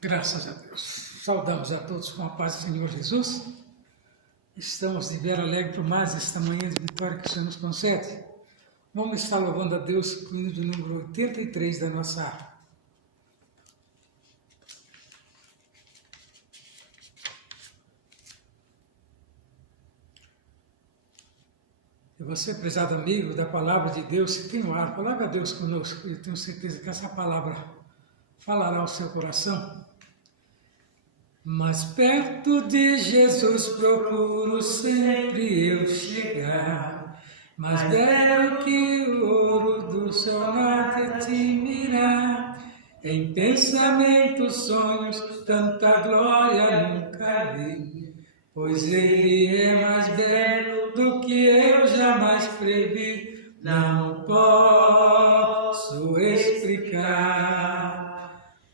Graças a Deus. Saudamos a todos com a paz do Senhor Jesus. Estamos de ver alegre por mais esta manhã de vitória que o Senhor nos concede. Vamos estar louvando a Deus com o hino de número 83 da nossa harpa. E você, prezado amigo da palavra de Deus, se tem o ar, palavra a Deus conosco. Eu tenho certeza que essa palavra falará ao seu coração. Mas perto de Jesus procuro sempre eu chegar, mais belo que o ouro do céu nada te mirar. Em pensamentos, sonhos, tanta glória nunca vi, pois Ele é mais belo do que eu jamais previ. Não posso explicar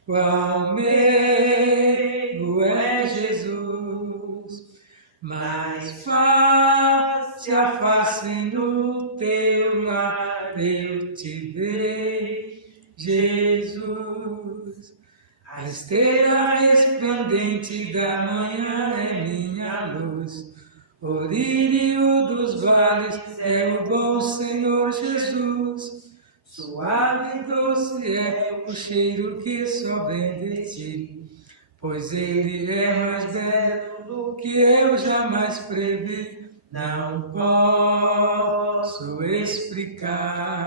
qual meigo é Jesus, mas face a face no teu lar eu te verei, Jesus. A estrela resplandente da manhã é minha luz, o lírio dos vales é o bom Senhor Jesus. Suave e doce é o cheiro que só vem de ti, pois Ele é mais belo do que eu jamais previ. Não posso explicar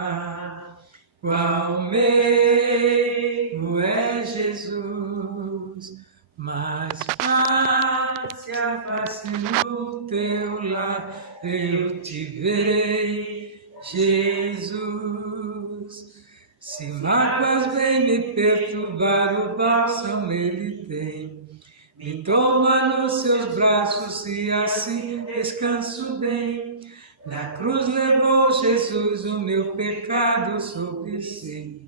qual meigo é Jesus, mas face a face no teu lar eu te verei, Jesus. Se mágoas vêm me perturbar, o bálsamo Ele tem. Me toma nos seus braços e assim descanso bem. Na cruz levou Jesus o meu pecado sobre si,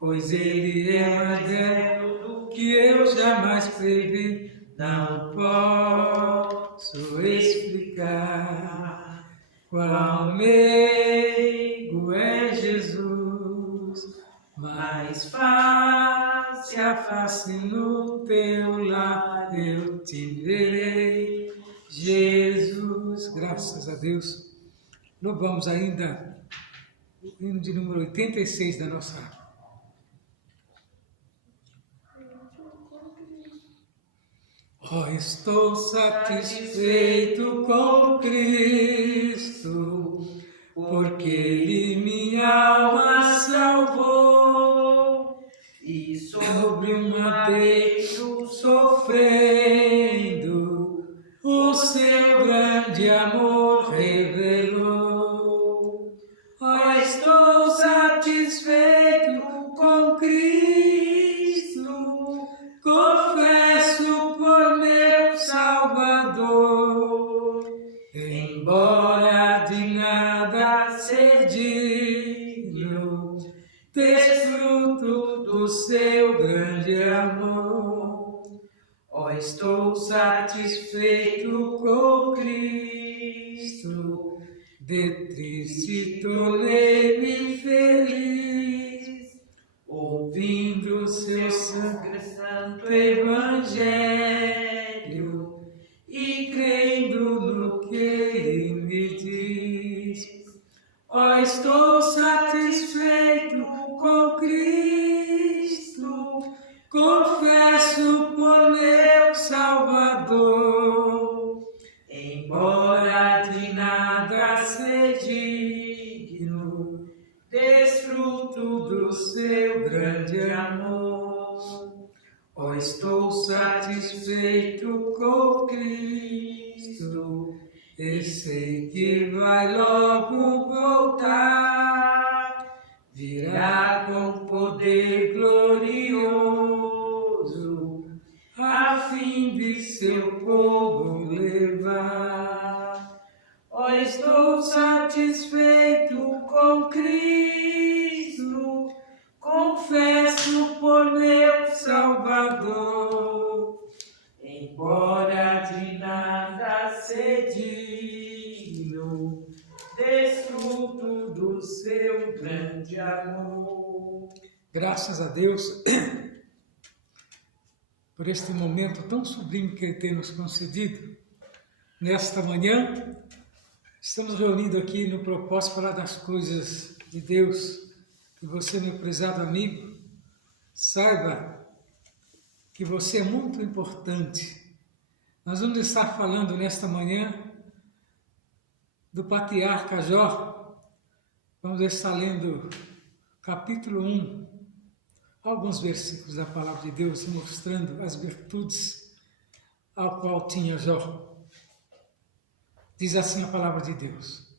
pois Ele é mais belo do que eu jamais previ. Não posso explicar qual meigo é Jesus, mas face a face no teu lar eu te verei, Jesus. Graças a Deus. Louvamos ainda o hino de número 86 da nossa harpa. Oh, estou satisfeito com Cristo, porque Ele minha alma salvou, e sobre um madeiro sofrendo, o seu grande amor revelou. Oh, estou satisfeito com Cristo, confesso por meu Salvador, embora de nada ser digno, desfruto do seu grande amor. Oh, estou satisfeito com Cristo, de triste tornei-me feliz, ouvindo seu santo evangelho e crendo no que ele me diz. Oh, estou satisfeito com Cristo, confesso por meu Salvador, embora de nada ser digno, desfruto do seu grande amor. Oh, estou satisfeito com Cristo, e sei que vai logo voltar, virá com poder glorioso, a fim de seu povo levar. Oh, estou satisfeito com Cristo, confesso por meu Salvador, embora de nada ser digno, desfruto do seu grande amor. Graças a Deus. por este momento tão sublime que Ele tem nos concedido. Nesta manhã, estamos reunidos aqui no propósito de falar das coisas de Deus. E você, meu prezado amigo, saiba que você é muito importante. Nós vamos estar falando nesta manhã do patriarca Jó. Vamos estar lendo capítulo 1, alguns versículos da palavra de Deus, mostrando as virtudes ao qual tinha Jó. Diz assim a palavra de Deus.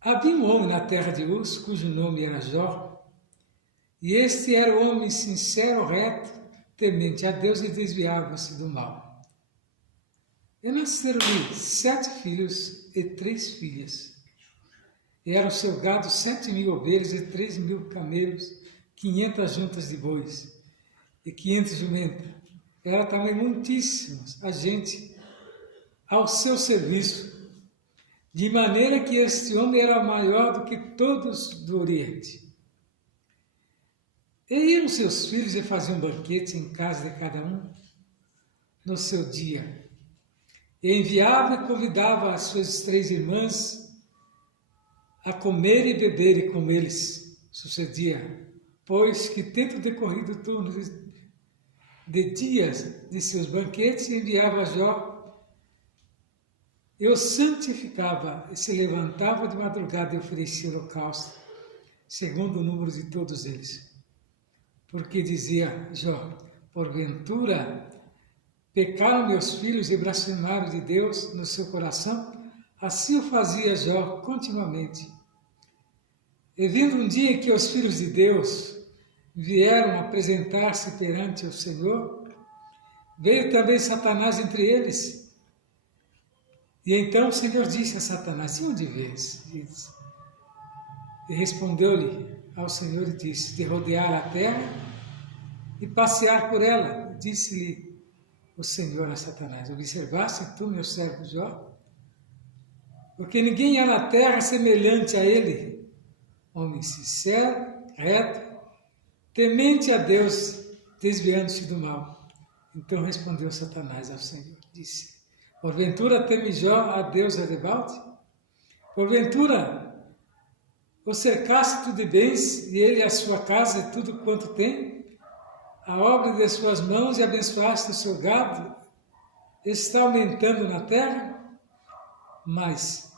Havia um homem na terra de Uz, cujo nome era Jó, e este era o homem sincero, reto, temente a Deus e desviava-se do mal. E nasceram-lhe 7 filhos e 3 filhas. E era o seu gado 7.000 ovelhas e 3.000 camelos, 500 juntas de bois e 500 jumentas. Era também muitíssimos a gente ao seu serviço, de maneira que este homem era maior do que todos do Oriente. E iam seus filhos e faziam banquete em casa de cada um no seu dia. E enviava e convidava as suas 3 irmãs a comer e beber com eles. Sucedia, pois que tendo decorrido turno de dias de seus banquetes, enviava a Jó, e o santificava, e se levantava de madrugada e oferecia holocausto, segundo o número de todos eles. Porque dizia Jó, porventura pecaram meus filhos e blasfemaram de Deus no seu coração? Assim o fazia Jó continuamente. E vindo um dia em que os filhos de Deus vieram apresentar-se perante o Senhor, veio também Satanás entre eles. E então o Senhor disse a Satanás, e onde vês? E respondeu-lhe ao Senhor e disse, de rodear a terra e passear por ela. Disse-lhe o Senhor a Satanás, observaste tu, meu servo Jó? Porque ninguém há na terra semelhante a ele, homem sincero, reto, temente a Deus, desviando-se do mal. Então respondeu Satanás ao Senhor, disse, porventura teme Jó a Deus arrebalte? Porventura o cercaste tu de bens, e ele a sua casa e tudo quanto tem? A obra de suas mãos, e abençoaste o seu gado, está aumentando na terra? Mas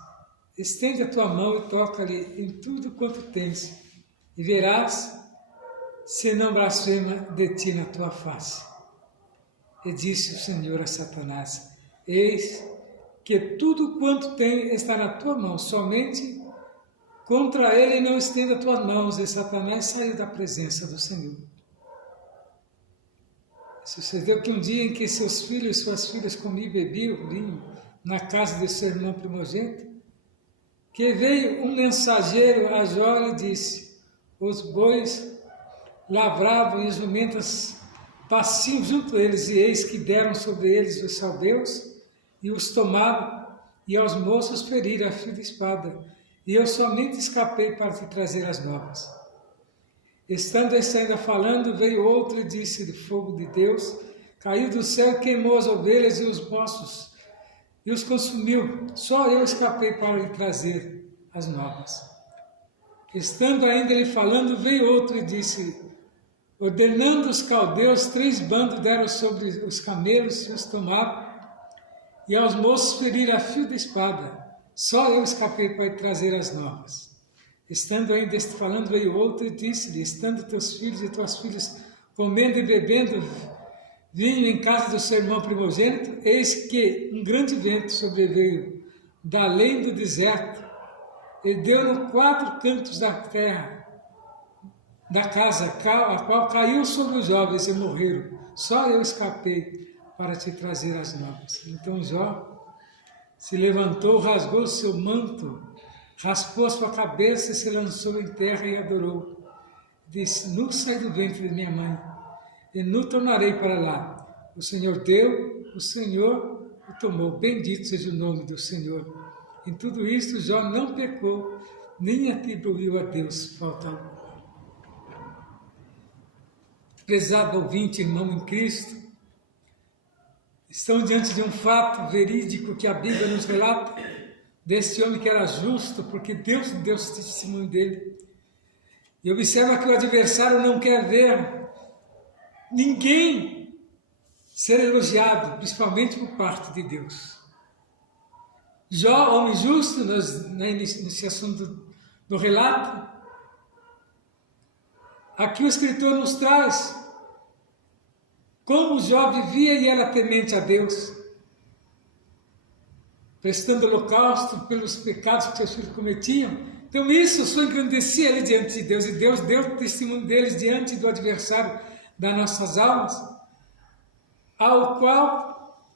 estende a tua mão e toca-lhe em tudo quanto tens, e verás se não blasfema de ti na tua face. E disse o Senhor a Satanás, eis que tudo quanto tem está na tua mão, somente contra ele não estenda as tuas mãos. E Satanás saiu da presença do Senhor. Sucedeu que um dia em que seus filhos e suas filhas comiam e bebiam vinho na casa de seu irmão primogênito, que veio um mensageiro a Jó e disse, os bois lavravam e as jumentas passiam junto a eles, e eis que deram sobre eles os saldeus, e os tomaram, e aos moços feriram a fio de espada, e eu somente escapei para te trazer as novas. Estando este ainda falando, veio outro e disse, de fogo de Deus, caiu do céu e queimou as ovelhas e os moços, e os consumiu. Só eu escapei para lhe trazer as novas. Estando ainda ele falando, veio outro e disse, ordenando os caldeus, 3 bandos deram sobre os camelos e os tomaram, e aos moços feriram a fio de espada. Só eu escapei para trazer as novas. Estando ainda falando, veio outro e disse-lhe, estando teus filhos e tuas filhas comendo e bebendo vinho em casa do seu irmão primogênito, eis que um grande vento sobreveio da além do deserto e deu-no 4 cantos da terra, da casa, a qual caiu sobre os jovens e morreram. Só eu escapei para te trazer as novas. Então Jó se levantou, rasgou seu manto, raspou a sua cabeça e se lançou em terra e adorou. Disse, nu saí do ventre de minha mãe, e nu tornarei para lá. O Senhor deu, o Senhor o tomou. Bendito seja o nome do Senhor. Em tudo isto, Jó não pecou, nem atribuiu a Deus falta alguma. prezado ouvinte, irmão em Cristo, estão diante de um fato verídico que a Bíblia nos relata, deste homem que era justo, porque Deus deu testemunho dele. E observa que o adversário não quer ver ninguém ser elogiado, principalmente por parte de Deus. Jó, homem justo, na iniciação do relato, aqui o escritor nos traz como Jó vivia e era temente a Deus, prestando holocausto pelos pecados que seus filhos cometiam. Então isso só engrandecia ele diante de Deus, e Deus deu testemunho deles diante do adversário das nossas almas, ao qual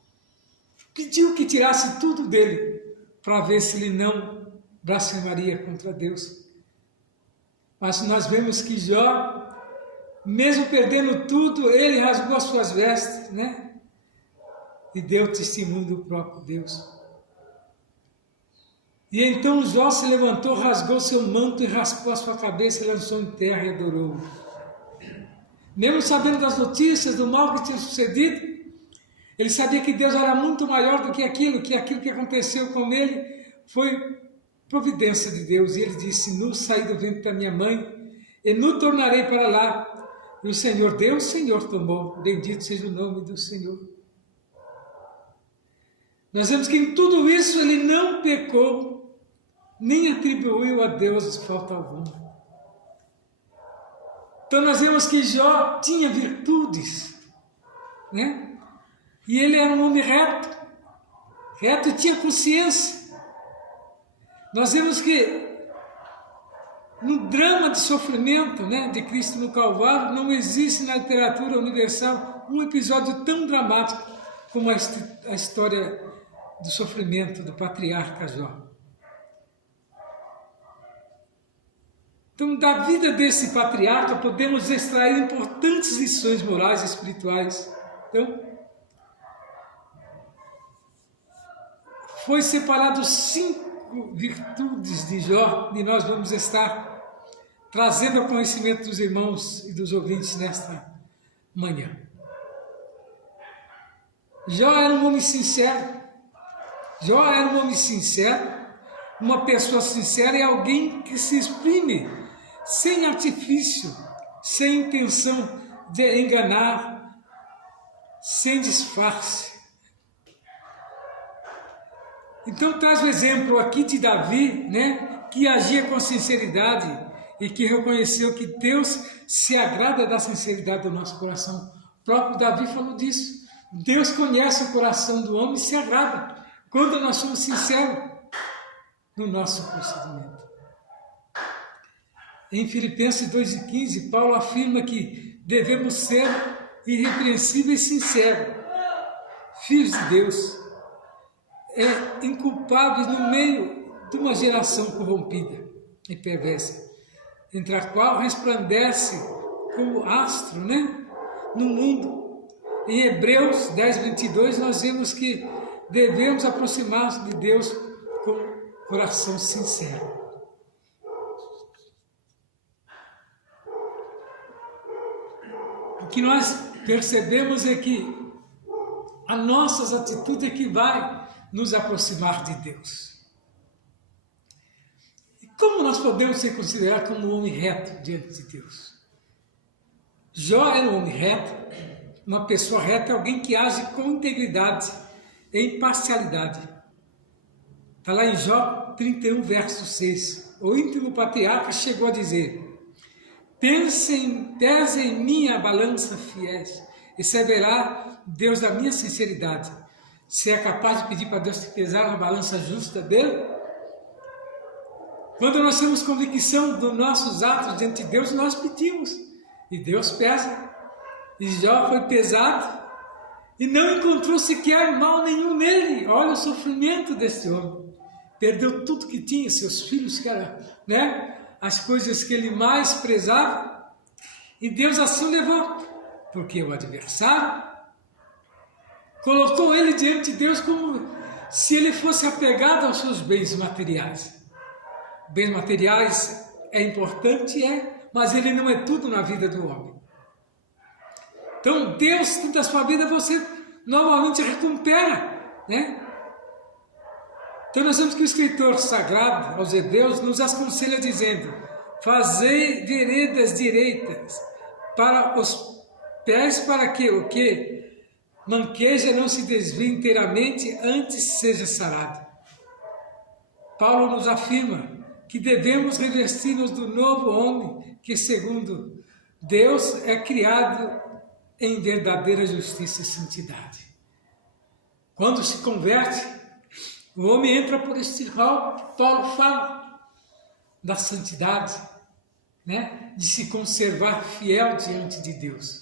pediu que tirasse tudo dele, para ver se ele não blasfemaria contra Deus. Mas nós vemos que Jó, mesmo perdendo tudo, ele rasgou as suas vestes, né? E deu testemunho do próprio Deus. E então Jó se levantou, rasgou seu manto e raspou a sua cabeça, lançou em terra e adorou. Mesmo sabendo das notícias do mal que tinha sucedido, ele sabia que Deus era muito maior do que aquilo que aconteceu com ele foi providência de Deus. E ele disse: nu saí do ventre da minha mãe, e nu tornarei para lá. E o Senhor deu, o Senhor tomou. Bendito seja o nome do Senhor. Nós vemos que em tudo isso ele não pecou, nem atribuiu a Deus falta alguma. Então nós vemos que Jó tinha virtudes, né? E ele era um homem reto e tinha consciência. Nós vemos que no drama de sofrimento, né, de Cristo no Calvário, não existe na literatura universal um episódio tão dramático como a história do sofrimento do patriarca Jó. Então, da vida desse patriarca, podemos extrair importantes lições morais e espirituais. Então, foi separado 5 virtudes de Jó, e nós vamos estar trazendo ao conhecimento dos irmãos e dos ouvintes nesta manhã. Jó era um homem sincero. Jó era um homem sincero, uma pessoa sincera é alguém que se exprime sem artifício, sem intenção de enganar, sem disfarce. Então traz o exemplo aqui de Davi, né, que agia com sinceridade e que reconheceu que Deus se agrada da sinceridade do nosso coração. O próprio Davi falou disso. Deus conhece o coração do homem e se agrada quando nós somos sinceros no nosso procedimento. Em Filipenses 2,15, Paulo afirma que devemos ser irrepreensíveis e sinceros, filhos de Deus, inculpáveis no meio de uma geração corrompida e perversa, entre a qual resplandece como astro, né, no mundo. Em Hebreus 10:22 nós vemos que devemos aproximar-nos de Deus com coração sincero. O que nós percebemos é que a nossas atitudes é que vai nos aproximar de Deus. E como nós podemos ser considerados como um homem reto diante de Deus? Jó era um homem reto. Uma pessoa reta é alguém que age com integridade e imparcialidade. Está lá em Jó 31, verso 6. O íntimo patriarca chegou a dizer: pese em minha balança fiéis, e saberá Deus da minha sinceridade. Se é capaz de pedir para Deus te pesar na balança justa dele? Quando nós temos convicção dos nossos atos diante de Deus, nós pedimos, e Deus pesa. E Jó foi pesado e não encontrou sequer mal nenhum nele. Olha o sofrimento desse homem. Perdeu tudo que tinha, seus filhos, que era, né, as coisas que ele mais prezava. E Deus assim o levou, porque o adversário colocou ele diante de Deus como se ele fosse apegado aos seus bens materiais. Bens materiais é importante, mas ele não é tudo na vida do homem. Então, Deus, dentro da sua vida, você normalmente recupera, né? Então, nós vemos que o escritor sagrado aos Hebreus nos aconselha dizendo: fazei veredas direitas para os pés, para que o que manqueja não se desvie inteiramente, antes seja sarado. Paulo nos afirma que devemos revestir-nos do novo homem, que segundo Deus é criado em verdadeira justiça e santidade. Quando se converte, o homem entra por este rol que Paulo fala, da santidade, né? De se conservar fiel diante de Deus.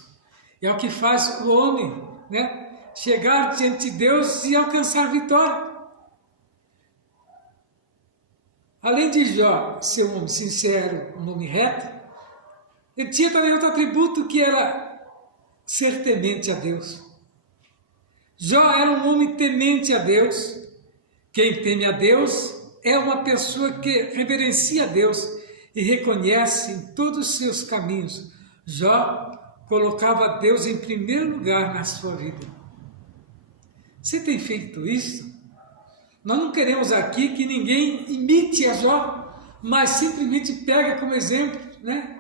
É o que faz o homem, né? Chegar diante de Deus e alcançar vitória. Além de Jó ser um homem sincero, um homem reto, ele tinha também outro atributo que era ser temente a Deus. Jó era um homem temente a Deus. Quem teme a Deus é uma pessoa que reverencia a Deus e reconhece em todos os seus caminhos. Jó colocava Deus em primeiro lugar na sua vida. Você tem feito isso? Nós não queremos aqui que ninguém imite a Jó, mas simplesmente pega como exemplo, né,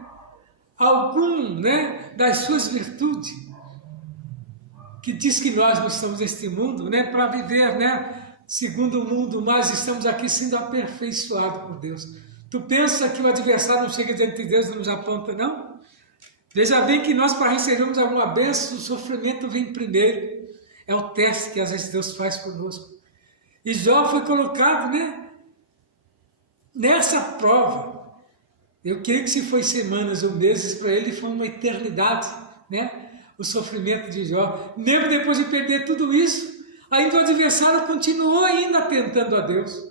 algum, né, das suas virtudes, que diz que nós não estamos neste mundo, né, para viver, né, segundo o mundo, mas estamos aqui sendo aperfeiçoados por Deus. Tu pensa que o adversário não chega diante de Deus e nos aponta, não? Veja bem que nós, para recebermos alguma bênção, o sofrimento vem primeiro. É o teste que às vezes Deus faz conosco. E Jó foi colocado, né, nessa prova. Eu creio que se foi semanas ou meses, para ele foi uma eternidade, né, o sofrimento de Jó. Mesmo depois de perder tudo isso, ainda o adversário continuou ainda tentando a Deus.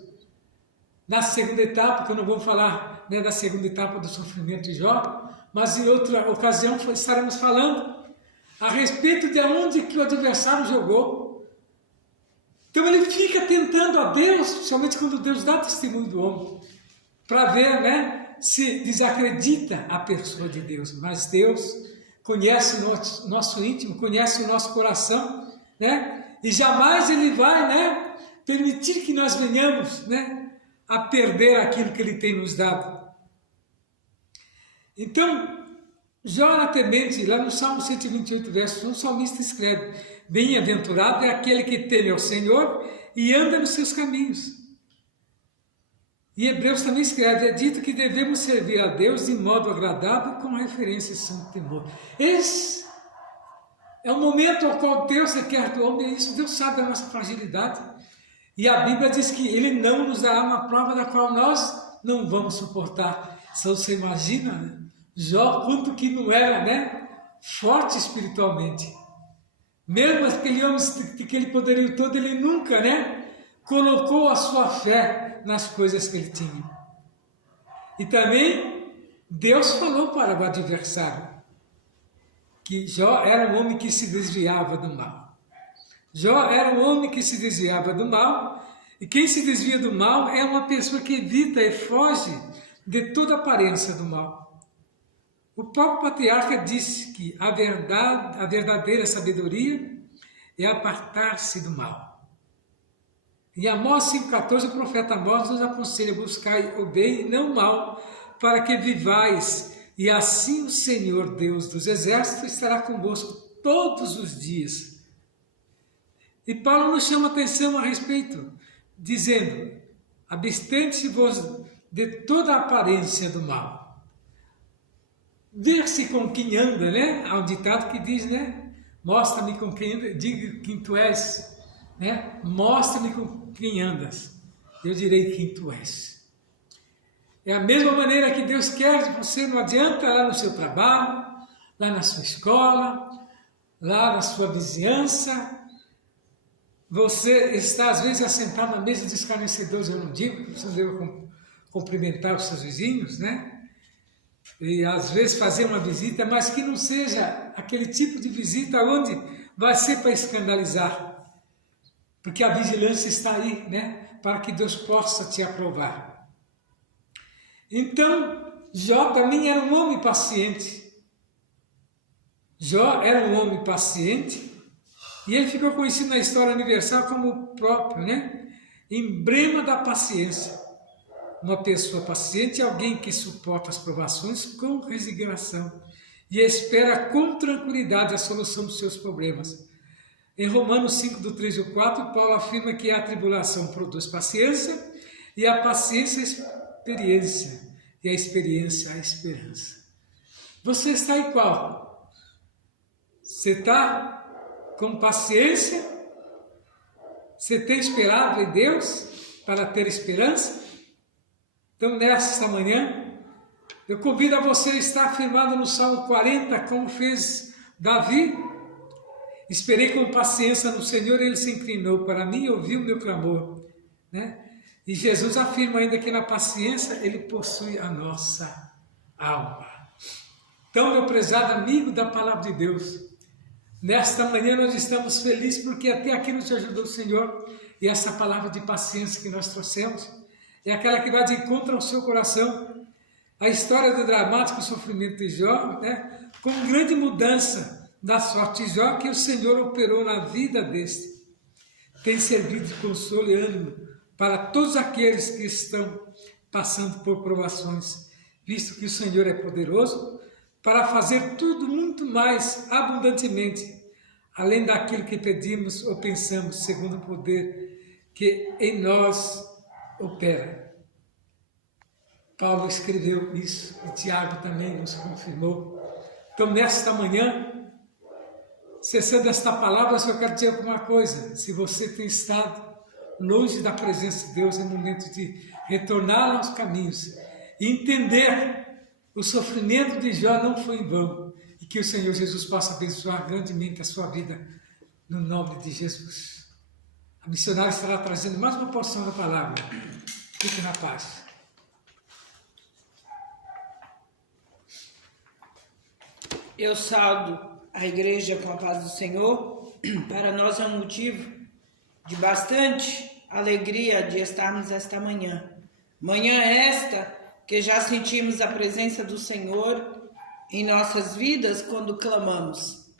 Na segunda etapa, que eu não vou falar, né, da segunda etapa do sofrimento de Jó, mas em outra ocasião estaremos falando a respeito de onde que o adversário jogou. Então ele fica tentando a Deus, principalmente quando Deus dá testemunho do homem, para ver, né, se desacredita a pessoa de Deus. Mas Deus conhece o nosso íntimo, conhece o nosso coração, né, e jamais Ele vai, né, permitir que nós venhamos, né, a perder aquilo que Ele tem nos dado. Então, Jó era temente, lá no Salmo 128, verso 1, o salmista escreve: bem-aventurado é aquele que teme ao Senhor e anda nos seus caminhos. E Hebreus também escreve: é dito que devemos servir a Deus de modo agradável, com referência a santo temor. Esse é o momento ao qual Deus requer do homem isso. Deus sabe a nossa fragilidade. E a Bíblia diz que Ele não nos dará uma prova da qual nós não vamos suportar. Só você imagina, né? Jó, quanto que não era, né, forte espiritualmente. Mesmo aquele homem, aquele poderio todo, ele nunca, né, colocou a sua fé nas coisas que ele tinha. E também Deus falou para o adversário que Jó era um homem que se desviava do mal. Jó era um homem que se desviava do mal, e quem se desvia do mal é uma pessoa que evita e foge de toda aparência do mal. O próprio patriarca disse que a verdadeira sabedoria é apartar-se do mal. Em Amós 5,14, o profeta Amós nos aconselha: buscai o bem e não o mal, para que vivais, e assim o Senhor Deus dos exércitos estará convosco todos os dias. E Paulo nos chama a atenção a respeito, dizendo: abstente-vos de toda a aparência do mal. Ver-se com quem anda, né? Há um ditado que diz, né? Mostra-me com quem anda, diga quem tu és, né? Mostra-me com quem andas, eu direi quem tu és. É a mesma maneira que Deus quer de você. Não adianta lá no seu trabalho, lá na sua escola, lá na sua vizinhança, você está às vezes assentado na mesa de escarnecedores. Eu não digo que você deve cumprimentar os seus vizinhos, né? E às vezes fazer uma visita, mas que não seja aquele tipo de visita onde vai ser para escandalizar, porque a vigilância está aí, né, para que Deus possa te aprovar. Então, Jó também era um homem paciente. Jó era um homem paciente e ele ficou conhecido na história universal como o próprio, emblema da paciência. Uma pessoa paciente é alguém que suporta as provações com resignação e espera com tranquilidade a solução dos seus problemas. Em Romanos 5, do 3 ao 4, Paulo afirma que a tribulação produz paciência e a paciência a experiência e a experiência a esperança. Você está em qual? Você está com paciência? Você tem esperado em Deus para ter esperança? Então, nesta manhã, eu convido a você a estar firmado no Salmo 40, como fez Davi. Esperei com paciência no Senhor, Ele se inclinou para mim e ouviu o meu clamor. E Jesus afirma ainda que na paciência Ele possui a nossa alma. Então, meu prezado amigo da Palavra de Deus, nesta manhã nós estamos felizes porque até aqui nos ajudou o Senhor. E essa palavra de paciência que nós trouxemos é aquela que vai de encontro ao seu coração. A história do dramático sofrimento de Jó, com grande mudança da sorte de Jó que o Senhor operou na vida deste. Tem servido de consolo e ânimo para todos aqueles que estão passando por provações, visto que o Senhor é poderoso para fazer tudo muito mais abundantemente, além daquilo que pedimos ou pensamos, segundo o poder que em nós opera. Paulo escreveu isso e Tiago também nos confirmou. Então, nesta manhã, cessando esta palavra, eu só quero dizer alguma coisa. Se você tem estado longe da presença de Deus, é momento de retornar aos caminhos e entender o sofrimento de Jó não foi em vão e que o Senhor Jesus possa abençoar grandemente a sua vida no nome de Jesus. A missionária estará trazendo mais uma porção da palavra. Fique na paz. Eu saudo a igreja com a paz do Senhor. Para nós é um motivo de bastante alegria de estarmos esta manhã. Manhã esta que já sentimos a presença do Senhor em nossas vidas quando clamamos,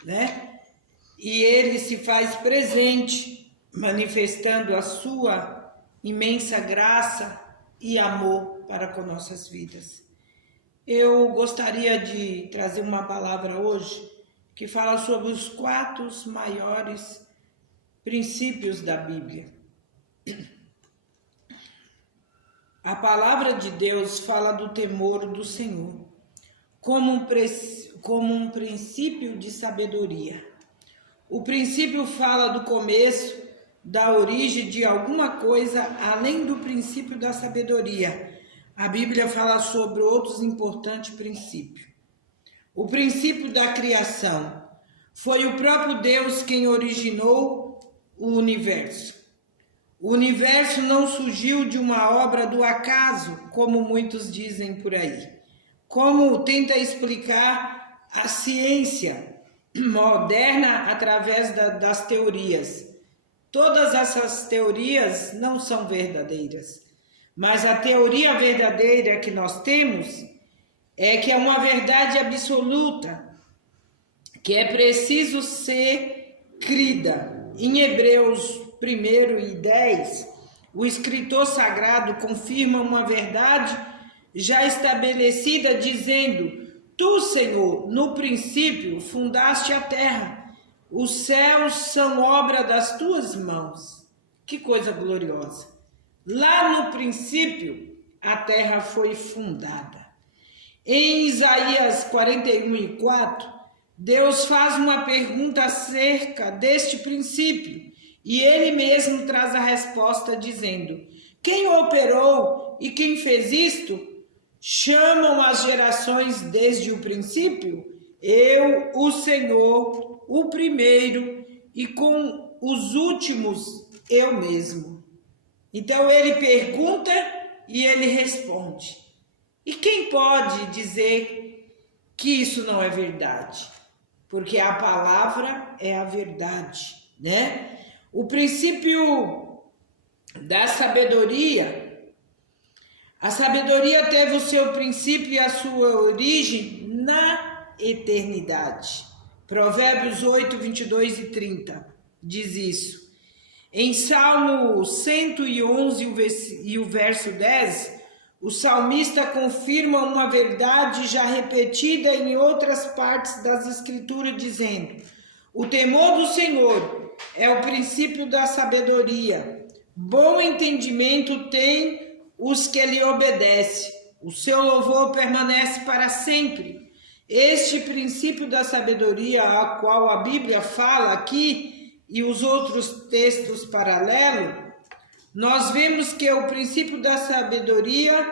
E Ele se faz presente, manifestando a sua imensa graça e amor para com nossas vidas. Eu gostaria de trazer uma palavra hoje que fala sobre os 4 maiores princípios da Bíblia. A palavra de Deus fala do temor do Senhor como um princípio de sabedoria. O princípio fala do começo, da origem de alguma coisa além do princípio da sabedoria. A Bíblia fala sobre outros importantes princípios. O princípio da criação. Foi o próprio Deus quem originou o universo. O universo não surgiu de uma obra do acaso, como muitos dizem por aí. Como tenta explicar a ciência moderna através das teorias. Todas essas teorias não são verdadeiras. Mas a teoria verdadeira que nós temos é que é uma verdade absoluta, que é preciso ser crida. Em Hebreus 1:10, o escritor sagrado confirma uma verdade já estabelecida, dizendo: Tu, Senhor, no princípio fundaste a terra, os céus são obra das tuas mãos. Que coisa gloriosa! Lá no princípio, a terra foi fundada. Em Isaías 41:4, Deus faz uma pergunta acerca deste princípio e Ele mesmo traz a resposta dizendo: Quem operou e quem fez isto? Chamam as gerações desde o princípio? Eu, o Senhor, o primeiro, e com os últimos eu mesmo. Então ele pergunta e ele responde. E quem pode dizer que isso não é verdade? Porque a palavra é a verdade, O princípio da sabedoria. A sabedoria teve o seu princípio e a sua origem na eternidade. Provérbios 8, 22 e 30 diz isso. Em Salmo 111 e o verso 10, o salmista confirma uma verdade já repetida em outras partes das Escrituras, dizendo: o temor do Senhor é o princípio da sabedoria. Bom entendimento tem os que lhe obedecem. O seu louvor permanece para sempre. Este princípio da sabedoria, a qual a Bíblia fala aqui, e os outros textos paralelos, nós vemos que é o princípio da sabedoria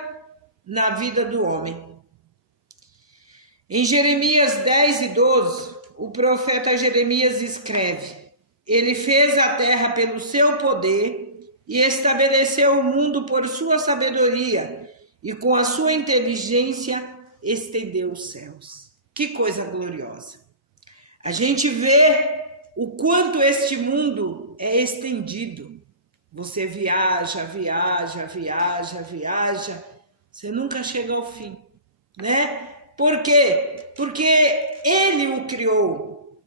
na vida do homem. Em Jeremias 10 e 12, o profeta Jeremias escreve: ele fez a terra pelo seu poder e estabeleceu o mundo por sua sabedoria, e com a sua inteligência estendeu os céus. Que coisa gloriosa! A gente vê o quanto este mundo é estendido. Você viaja, você nunca chega ao fim, né? Por quê? Porque ele o criou.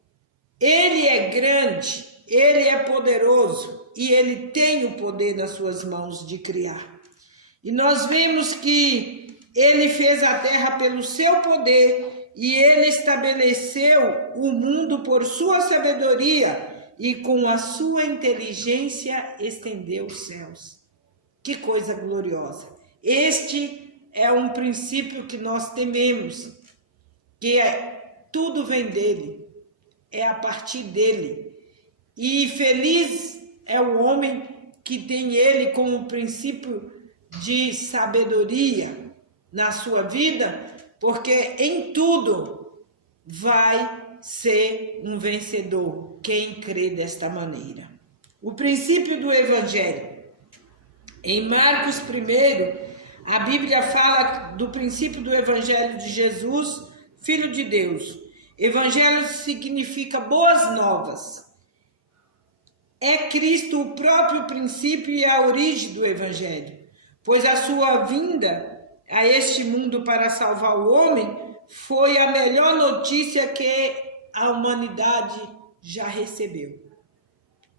Ele é grande, ele é poderoso e ele tem o poder nas suas mãos de criar. E nós vemos que ele fez a terra pelo seu poder e ele estabeleceu o mundo por sua sabedoria e com a sua inteligência estendeu os céus. Que coisa gloriosa! Este é um princípio que nós tememos, que tudo vem dele, é a partir dele. E feliz é o homem que tem ele como princípio de sabedoria na sua vida, porque em tudo vai ser um vencedor quem crê desta maneira. O princípio do Evangelho. Em Marcos 1, a Bíblia fala do princípio do Evangelho de Jesus, Filho de Deus. Evangelho significa boas novas. É Cristo o próprio princípio e a origem do Evangelho, pois a sua vinda a este mundo para salvar o homem foi a melhor notícia que a humanidade já recebeu.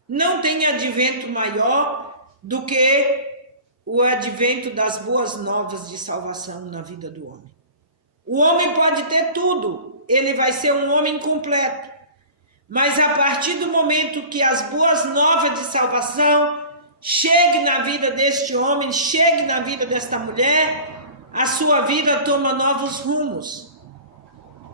Não tem advento maior do que o advento das boas novas de salvação na vida do homem. O homem pode ter tudo, ele vai ser um homem completo, mas a partir do momento que as boas novas de salvação cheguem na vida deste homem, cheguem na vida desta mulher, a sua vida toma novos rumos.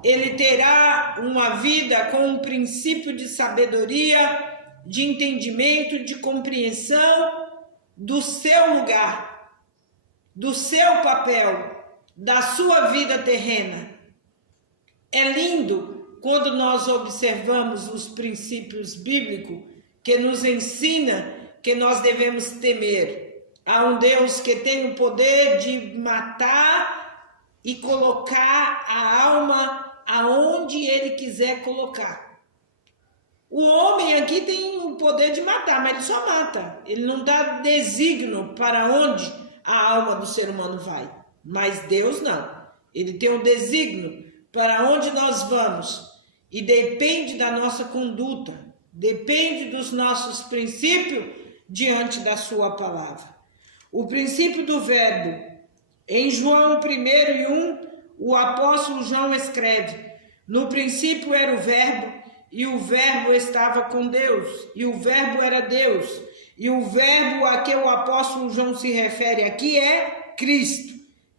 Ele terá uma vida com um princípio de sabedoria, de entendimento, de compreensão do seu lugar, do seu papel, da sua vida terrena. É lindo quando nós observamos os princípios bíblicos que nos ensina que nós devemos temer a um Deus que tem o poder de matar e colocar a alma aonde ele quiser colocar. O homem aqui tem o poder de matar, mas ele só mata. Ele não dá desígnio para onde a alma do ser humano vai. Mas Deus não. Ele tem um desígnio para onde nós vamos. E depende da nossa conduta, depende dos nossos princípios diante da sua palavra. O princípio do verbo. Em João 1:1, o apóstolo João escreve: no princípio era o verbo, e o verbo estava com Deus, e o verbo era Deus. E o verbo a que o apóstolo João se refere aqui é Cristo.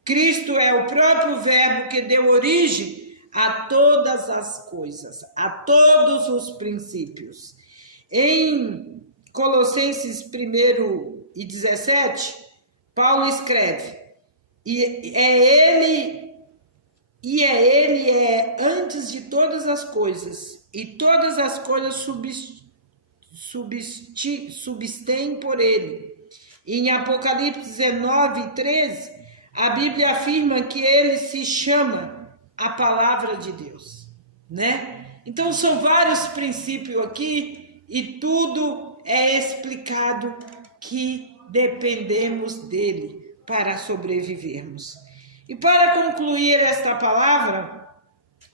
Cristo é o próprio verbo que deu origem a todas as coisas, a todos os princípios. Em Colossenses 1:17, Paulo escreve: e ele é antes de todas as coisas, e todas as coisas subsistem por ele. E em Apocalipse 19:13, a Bíblia afirma que ele se chama a palavra de Deus, né? Então são vários princípios aqui e tudo é explicado que dependemos dele para sobrevivermos. E para concluir esta palavra,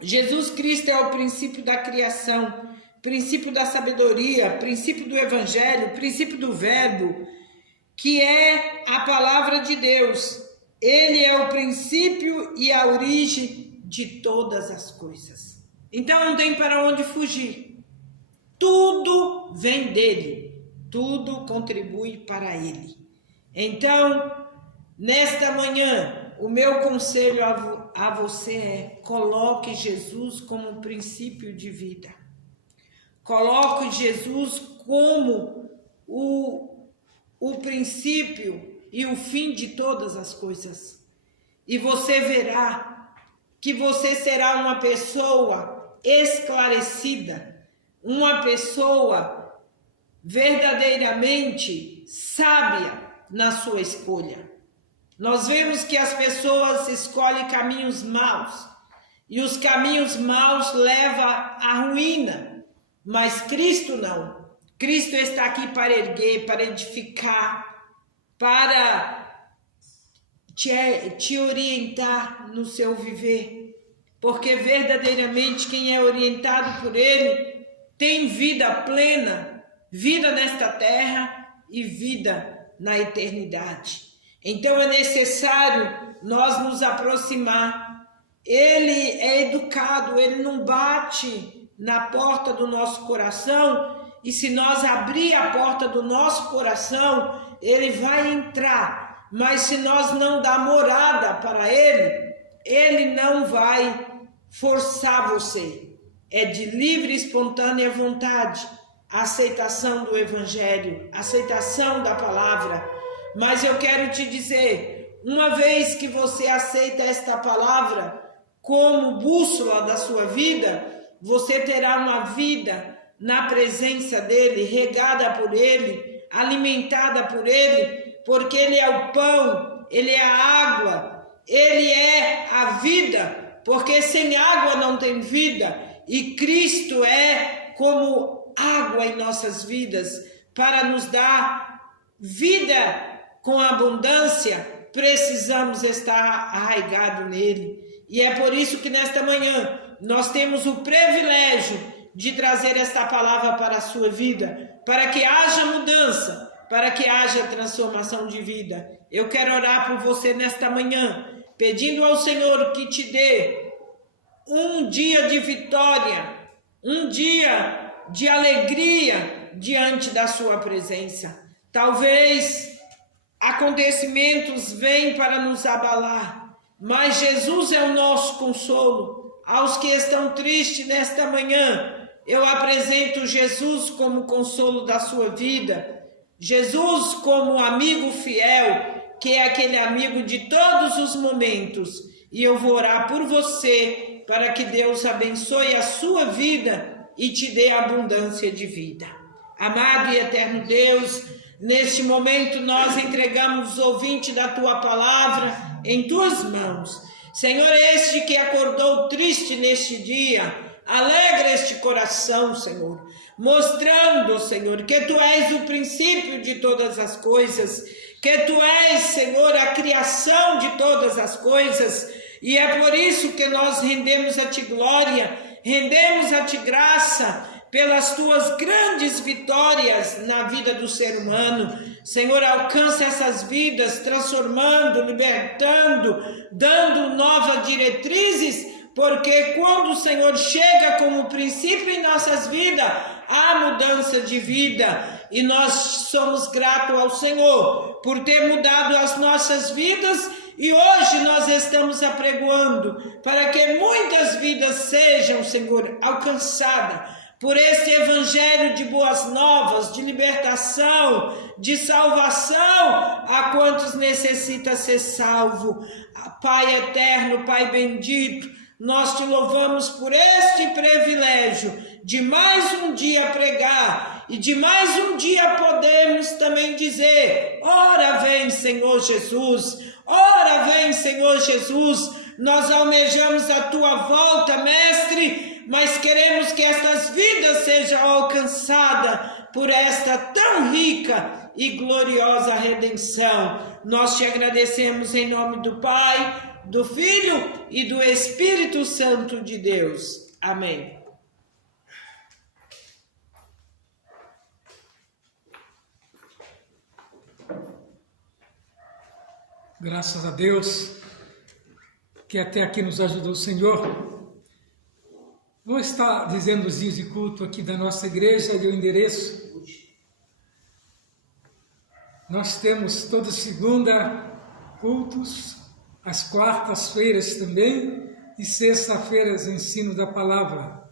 Jesus Cristo é o princípio da criação, princípio da sabedoria, princípio do evangelho, princípio do verbo, que é a palavra de Deus. Ele é o princípio e a origem de todas as coisas. Então não tem para onde fugir. Tudo vem dele, tudo contribui para ele. Então, nesta manhã, o meu conselho a você é: coloque Jesus como um princípio de vida. Coloque Jesus como o princípio e o fim de todas as coisas. E você verá que você será uma pessoa esclarecida, uma pessoa verdadeiramente sábia na sua escolha. Nós vemos que as pessoas escolhem caminhos maus, e os caminhos maus levam à ruína, mas Cristo não. Cristo está aqui para erguer, para edificar, para te orientar no seu viver, porque verdadeiramente quem é orientado por Ele tem vida plena, vida nesta terra e vida na eternidade. Então é necessário nós nos aproximar. Ele é educado, ele não bate na porta do nosso coração, e se nós abrir a porta do nosso coração, ele vai entrar. Mas se nós não dar morada para ele, ele não vai forçar você. É de livre e espontânea vontade a aceitação do evangelho, a aceitação da palavra. Mas eu quero te dizer, uma vez que você aceita esta palavra como bússola da sua vida, você terá uma vida na presença dele, regada por ele, alimentada por ele, porque ele é o pão, ele é a água, ele é a vida, porque sem água não tem vida, e Cristo é como água em nossas vidas, para nos dar vida com abundância. Precisamos estar arraigados nele, e é por isso que nesta manhã nós temos o privilégio de trazer esta palavra para a sua vida, para que haja mudança, para que haja transformação de vida. Eu quero orar por você nesta manhã, pedindo ao Senhor que te dê um dia de vitória, um dia de alegria diante da sua presença. Talvez acontecimentos venham para nos abalar, mas Jesus é o nosso consolo. Aos que estão tristes nesta manhã, eu apresento Jesus como consolo da sua vida, Jesus como amigo fiel, que é aquele amigo de todos os momentos, e eu vou orar por você, para que Deus abençoe a sua vida e te dê abundância de vida. Amado e eterno Deus, neste momento nós entregamos os ouvintes da tua palavra em tuas mãos. Senhor, este que acordou triste neste dia, alegra este coração, Senhor, mostrando, Senhor, que Tu és o princípio de todas as coisas, que Tu és, Senhor, a criação de todas as coisas, e é por isso que nós rendemos a Ti glória, rendemos a Ti graça, pelas Tuas grandes vitórias na vida do ser humano. Senhor, alcança essas vidas, transformando, libertando, dando novas diretrizes, porque quando o Senhor chega como princípio em nossas vidas, há mudança de vida, e nós somos gratos ao Senhor por ter mudado as nossas vidas, e hoje nós estamos apregoando para que muitas vidas sejam, Senhor, alcançadas por este evangelho de boas novas, de libertação, de salvação, a quantos necessita ser salvo. Pai eterno, Pai bendito, nós te louvamos por este privilégio de mais um dia pregar, e de mais um dia podemos também dizer: ora vem, Senhor Jesus, ora vem, Senhor Jesus. Nós almejamos a tua volta, Mestre, mas queremos que estas vidas sejam alcançadas por esta tão rica e gloriosa redenção. Nós te agradecemos em nome do Pai, do Filho e do Espírito Santo de Deus. Amém. Graças a Deus que até aqui nos ajudou o Senhor. Vou estar dizendo os dias de culto aqui da nossa igreja e o endereço. Nós temos toda segunda cultos, às quartas-feiras também e sexta-feiras ensino da palavra.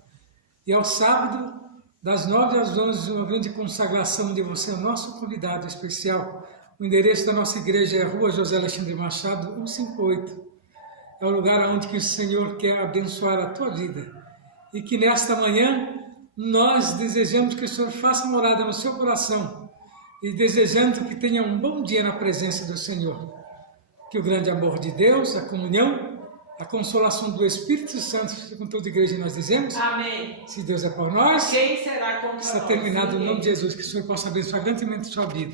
E ao sábado, das 9 às 11, uma grande consagração onde você é o nosso convidado especial. O endereço da nossa igreja é Rua José Alexandre Machado, 158. É o lugar onde que o Senhor quer abençoar a tua vida. E que nesta manhã nós desejamos que o Senhor faça morada no seu coração e desejando que tenha um bom dia na presença do Senhor. Que o grande amor de Deus, a comunhão, a consolação do Espírito Santo esteja com toda a igreja e nós dizemos. Amém. Se Deus é por nós, Quem será contra nós? Está terminado o nome de Jesus, que o Senhor possa abençoar grandemente a sua vida.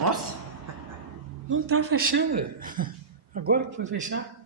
Nossa. Não está fechando. Agora que foi fechar.